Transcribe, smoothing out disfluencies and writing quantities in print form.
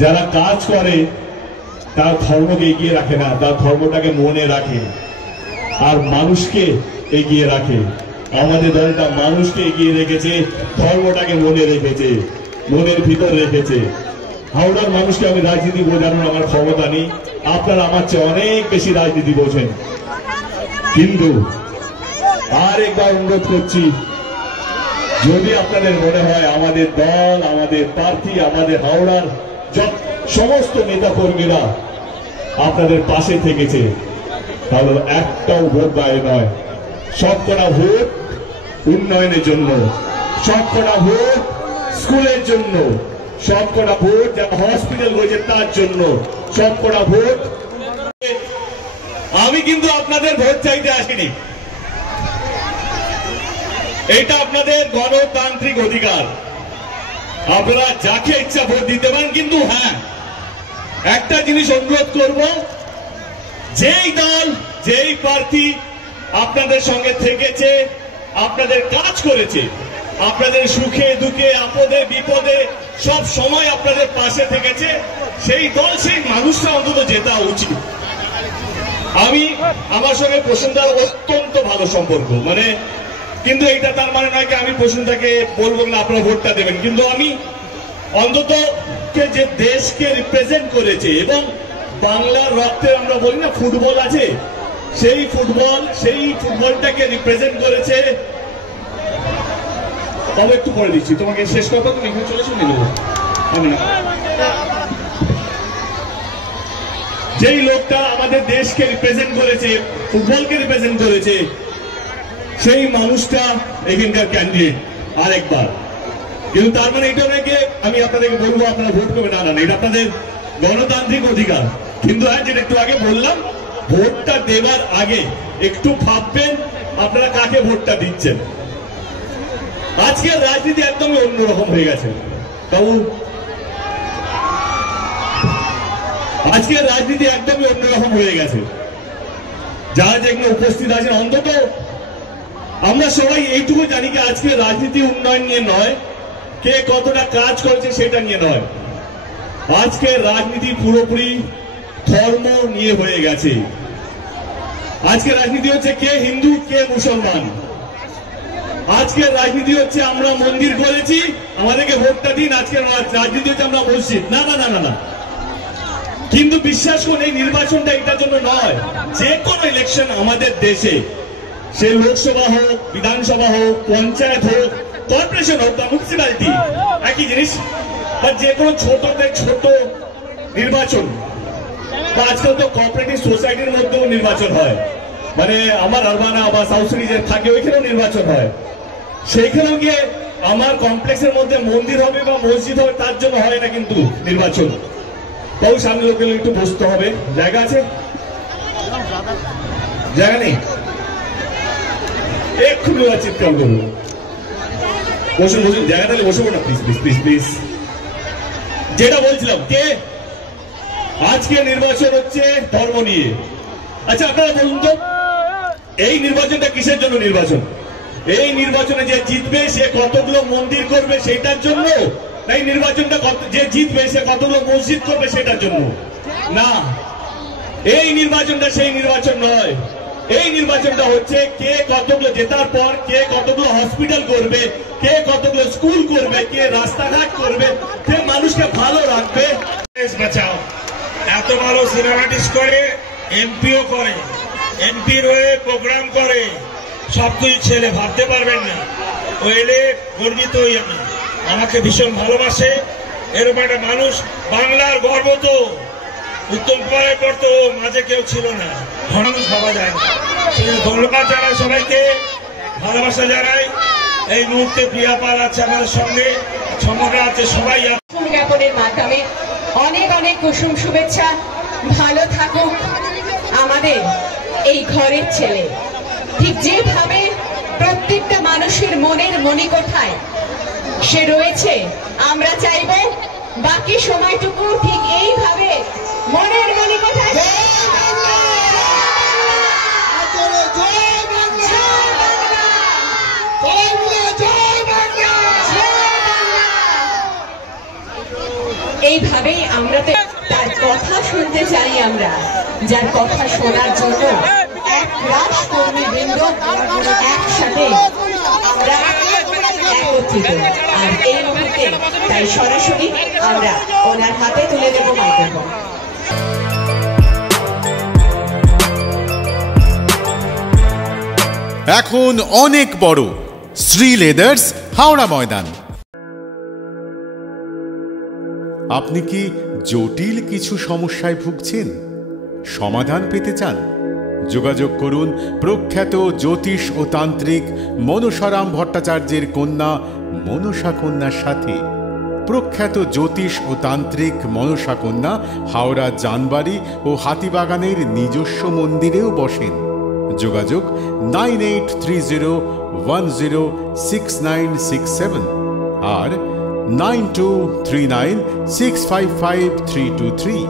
যারা কাজ করে তার ধর্মকে এগিয়ে রাখে না, তার ধর্মটাকে মনে রাখে আর মানুষকে এগিয়ে রাখে। আমাদের দলটা মানুষকে এগিয়ে রেখেছে, ধর্মটাকে মনে রেখেছে, মনের ভিতর রেখেছে। হাওড়ার মানুষকে আমি রাজনীতি বোঝানোর আমার ক্ষমতা নেই, আপনারা আমার চেয়ে অনেক বেশি রাজনীতি বোঝেন। কিন্তু আর একবার অনুরোধ করছি, যদি আপনাদের মনে হয় আমাদের দল, আমাদের প্রার্থী, আমাদের হাওড়ার সমস্ত নেতা কর্মীরা আপনাদের পাশে থেকেছে, তাহলে একটাও ভোট গায়ে নয়, সবকটা ভোট উন্নয়নের জন্য, সবকটা ভোট স্কুলের জন্য, সবকটা ভোট যারা হসপিটাল রয়েছে তার জন্য, সবকটা ভোট। আমি কিন্তু আপনাদের ভোট চাইতে আসিনি, এটা আপনাদের গণতান্ত্রিক অধিকার, আপনারা যাকে ইচ্ছা ভোট দিতে পারেন। কিন্তু হ্যাঁ, একটা জিনিস অনুরোধ করব, যেই দল যেই প্রার্থী আপনাদের সঙ্গে থেকেছে, আপনাদের কাজ করেছে, আপনাদের সুখে দুঃখে আপদে বিপদে সব সময় আপনাদের পাশে থেকেছে, সেই দল সেই মানুষটা অন্তত জেতা উচিত। আমার সঙ্গে প্রসন্নদার অত্যন্ত ভালো সম্পর্ক, কিন্তু এইটা তার মানে নয় কি আমি প্রসন্নদাকে বলবো না আপনারা ভোটটা দেবেন। কিন্তু আমি অন্তত যে দেশকে রিপ্রেজেন্ট করেছে এবং বাংলার রক্তে আমরা বলি না ফুটবল আছে, সেই ফুটবলটাকে রিপ্রেজেন্ট করেছে। তবে একটু পরে দিচ্ছি তোমাকে, শেষ কথা তুমি এখানে চলে শুনে নেবো। আমি না, যেই লোকটা আমাদের দেশকে রিপ্রেজেন্ট করেছে, ফুটবলকে রিপ্রেজেন্ট করেছে, সেই মানুষটা এখানকার ক্যান্ডিডেট আরেকবার। কিন্তু তার মানে এটা নয় যে আমি আপনাদেরকে বলবো আপনারা ভোট করবেন, না না, এটা আপনাদের গণতান্ত্রিক অধিকার। কিন্তু হ্যাঁ, যেটা একটু আগে বললাম, ভোটটা দেবার আগে একটু ভাববেন আপনারা কাকে ভোটটা দিচ্ছেন। আজকের রাজনীতি একদমই অন্যরকম হয়ে গেছে বাবু, আজকের রাজনীতি একদমই অন্যরকম হয়ে গেছে। যারা যেগুলো উপস্থিত আছেন, অন্তত আমরা সবাই এইটুকু জানি যে আজকে রাজনীতি উন্নয়ন নিয়ে নয়, কে কতটা কাজ করেছে সেটা নিয়ে নয়, আজকে রাজনীতি পুরোপুরি ধর্ম নিয়ে হয়ে গেছে। আজকে রাজনীতি হচ্ছে কে হিন্দু কে মুসলমান, আজকের রাজনীতি হচ্ছে আমরা মন্দির করেছি আমাদেরকে ভোটটা দিন, আজকের রাজনীতি হচ্ছে আমরা মসজিদ। না না না না না, কিন্তু বিশ্বাস করুন এই নির্বাচনটা এটার জন্য নয়। যে কোনো ইলেকশন আমাদের দেশে, সে লোকসভা হোক, বিধানসভা হোক, পঞ্চায়েত হোক, কর্পোরেশন হোক বা মিউনিসিপ্যালিটি, একই জিনিস। বা যে কোনো ছোট নির্বাচন, বা আজকাল তো কোঅপারেটিভ সোসাইটির মধ্যেও নির্বাচন হয়, আমার আরবানা বা সাউথ সিটি যে থাকে ওইখানেও নির্বাচন হয়। সেইখানেও গিয়ে আমার কমপ্লেক্সের মধ্যে মন্দির হবে বা মসজিদ হবে তার জন্য হয় না কিন্তু নির্বাচন। তাও সামনে লোকের একটু বসতে হবে, জায়গা আছে? জায়গা নেই? এক্ষুনি চিৎকার করবো, বসুন বসুন, জায়গা তাহলে বসবো না, প্লিজ প্লিজ প্লিজ প্লিজ। যেটা বলছিলাম, আজকে নির্বাচন হচ্ছে ধর্ম নিয়ে। আচ্ছা আপনারা বলুন তো, এই নির্বাচনটা কিসের জন্য নির্বাচন? এই নির্বাচনে যে জিতবে সে কতগুলো মন্দির করবে সেটার জন্য, এই নির্বাচনটা যে জিতবে সে কতগুলো মসজিদ করবে সেটার জন্য না। এই নির্বাচনটা সেই নির্বাচন নয়, এই নির্বাচনটা হচ্ছে কে কতগুলো জেতার পর কে কতগুলো হসপিটাল করবে, কে কতগুলো স্কুল করবে, কে রাস্তাঘাট করবে, কে মানুষকে ভালো রাখবে। বাঁচাও এত ভালো সিনেমাটিস করে, এমপিও করে, এমপির হয়ে প্রোগ্রাম করে, সব কিছু ছেলে ভাবতে পারবেন না। ও এলে গর্বিত হই আমি, আমাকে ভীষণ ভালোবাসে। এরকম একটা মানুষ, বাংলার গর্ব। তো উত্তম কুমারের পর তো মাঝে কেউ ছিল না, মানুষ ভাবা যায় না। ধন্যবাদ জানাই সবাইকে, ভালোবাসা জানাই। এই মুহূর্তে প্রিয়া পাল আছে আমাদের সঙ্গে, সমগ্র আছে সবাই। জ্ঞাপনের মাধ্যমে অনেক অনেক কুসুম শুভেচ্ছা। ভালো থাকুক আমাদের এই ঘরের ছেলে। ঠিক যেভাবে প্রত্যেকটা মানুষের মনের মণিকোঠায় সে রয়েছে, আমরা চাইব বাকি সময়টুকু ঠিক এইভাবে মনের মণিকোঠায়। এইভাবেই আমরা তো তার কথা শুনতে চাই, আমরা যার কথা শোনার জন্য এক রাশ কর্মীবৃন্দ একসাথে আমরা একত্রিত। আর এই মুহূর্তে তাই সরাসরি আমরা ওনার হাতে তুলে দেব মাইক্রোফোন। এখন অনেক বড় শ্রী লেদার্স হাওড়া ময়দান। আপনি কি জটিল কিছু সমস্যায় ভুগছেন, সমাধান পেতে চান? যোগাযোগ করুন প্রখ্যাত জ্যোতিষ ও তান্ত্রিক মনসারাম ভট্টাচার্যের কন্যা মনসা কন্যার সাথে। প্রখ্যাত জ্যোতিষ ও তান্ত্রিক মনসা কন্যা হাওড়া জানবাড়ি ও হাতিবাগানের নিজস্ব মন্দিরেও বসেন। যোগাযোগ 9830106967 আর 9239655323।